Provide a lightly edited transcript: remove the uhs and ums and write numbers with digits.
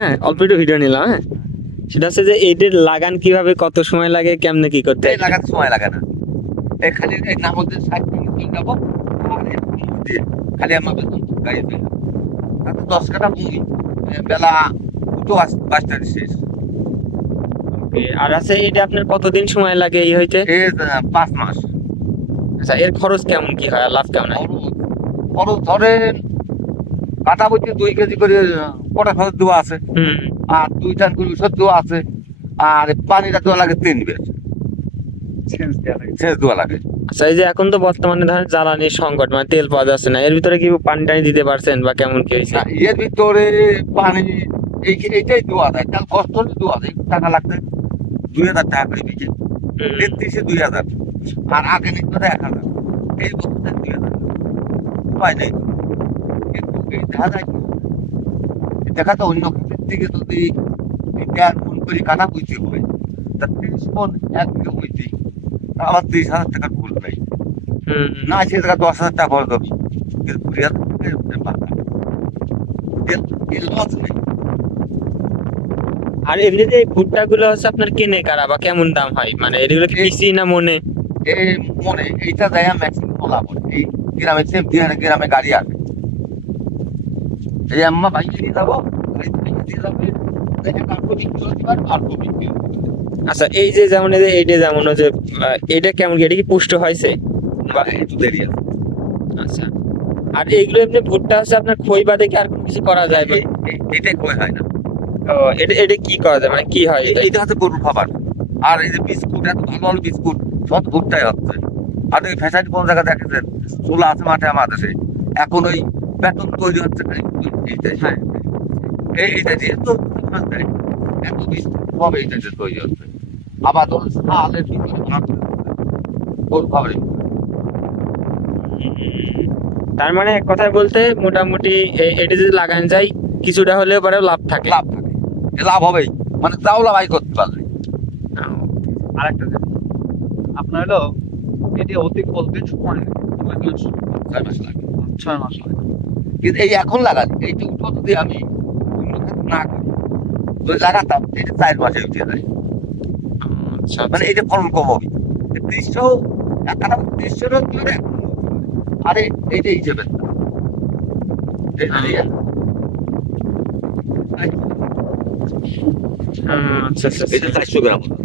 হ্যাঁ, অল্প একটু ভিডিও নিলাম। হ্যাঁ, সেটা হচ্ছে যে এইটার লাগান কিভাবে, কত সময় লাগে, কেমনে কি করতে এই হয়? লাগাতে সময় লাগে না। এই খালি এই নামক দিয়ে 60 মিনিট চলে যাবো। আর এই মুখ দিয়ে খালি আমার বেতন গাড়ি পেয়ে যাবো। তাতে 10 কাঠা ভূমি বেলা 2টো বাজতে শেষ। ওকে, আর আছে এটা আপনার কতদিন সময় লাগে এই হইতে? এর 5 মাস। আচ্ছা, এর খরচ কেমন কি হয় আর লাভ কেমন হয়? খরচ খরচ ধরেন কাটা বইতে 2 কেজি করে কটা খরচ দেওয়া আছে। হুম। আর 2 টান করে ওষুধ দেওয়া আছে। আর পানিটা দেওয়া লাগে 3 বের। সেচ দেওয়া লাগে। আচ্ছা, এই যে এখন তো বর্তমানে ধরেন জ্বালানির সংকট, মানে তেল পাওয়া যাচ্ছে না, এর ভিতরে কি পানি টানি দিতে পারছেন বা কেমন কি হয়েছে? না, এর ভিতরে পানি এইটাই দেওয়া যায়। তার কষ্ট হলে দেওয়া যায়, টাকা লাগবে 2,000 টাকা করে বিঘে। হুম। 33-এ 2,000। আর আগে নিতে 1,000। এই বছর 2,000 উপায় নেই। কিন্তু এই দেখা যায় কি, দেখা তো অন্য ক্ষেত্রের থেকে যদি এটা মন করে কাটা বুঝতে হয়, তা 30 মণ 1 বিঘা বুঝতে আবার 30,000 টাকার ভুল নেই। হুম। না সে টাকা 10,000 টাকা খরচ হবে, কিন্তু 20,000 টাকা এর লস নেই। আর এমনিতে এই ভুট্টা গুলো হচ্ছে আপনার কেনে কারা বা কেমন দাম হয়, মানে এগুলো কি এই পিসি না মনে? এই মনে এইটা দেয় ম্যাক্সিমাম লাভ হয়। এই গ্রামে সেম গ্রামে গাড়ি আসে। এই আম্মা বাইকে নিয়ে যাবো, গাড়িতে বাইকে দিয়ে যাবে, দেখে কার কপি কিলো দিবার আর কপি কিলো। আচ্ছা, এই যে যেমন এই যে এইটা যেমন হচ্ছে এটা কেমন কি, এটা কি পুষ্ট হয়েছে বা? একটু দেরি আছে। আচ্ছা, আর এইগুলো এমনি ভুট্টা হচ্ছে আপনার খই বাদে কি আর কোনো কিছু করা যায় বা? এটাই কয় হয় না। ও, এটা এটা কি করা যায়, মানে কি হয় এটা? এইটা হচ্ছে গরুর খাবার। আর এই যে বিস্কুট, এত ভালো ভালো বিস্কুট সব ভুট্টাই হচ্ছে। আর ওই ফ্যাশন কোন জায়গায় দেখেছেন, চুলা আছে মাঠে আমাদের, এখন ওই বেতন তৈরি হচ্ছে খালি এইটাই। হ্যাঁ। এইটা দিয়ে তো মাছ দেয়। এত বিস্কুট সব এইটা দিয়ে তৈরি হচ্ছে। আবার ধরুন সালের ভিতরে ভাত গরু খাবারের ভিতরে। তার মানে এক কথায় বলতে মোটামুটি এটা যদি লাগান যায় কিছুটা হলেও পরে লাভ থাকে। লাভ থাকে। এ লাভ হবেই, মানে তাও লাভ আয় করতে পারলে। আরেকটা জিনিস, আপনার হলো এটি অতি কতদিন সময় লাগে? 6 মাস। 6 মাস লাগে। 6 মাস লাগে। কিন্তু এই এখন লাগাচ্ছি এইটুকু যদি আমি অন্য ক্ষেত্রে না করি, তো লাগাতাম এটা 4 মাসে উঠে যায়। আচ্ছা মানে আচ্ছা। এই যে ফলন কম হবে। 30 একটা 30 কিলো আরে এইটা হিসেবে না। আচ্ছা আচ্ছা এটা আচ্ছা। 400 গ্রাম হলো।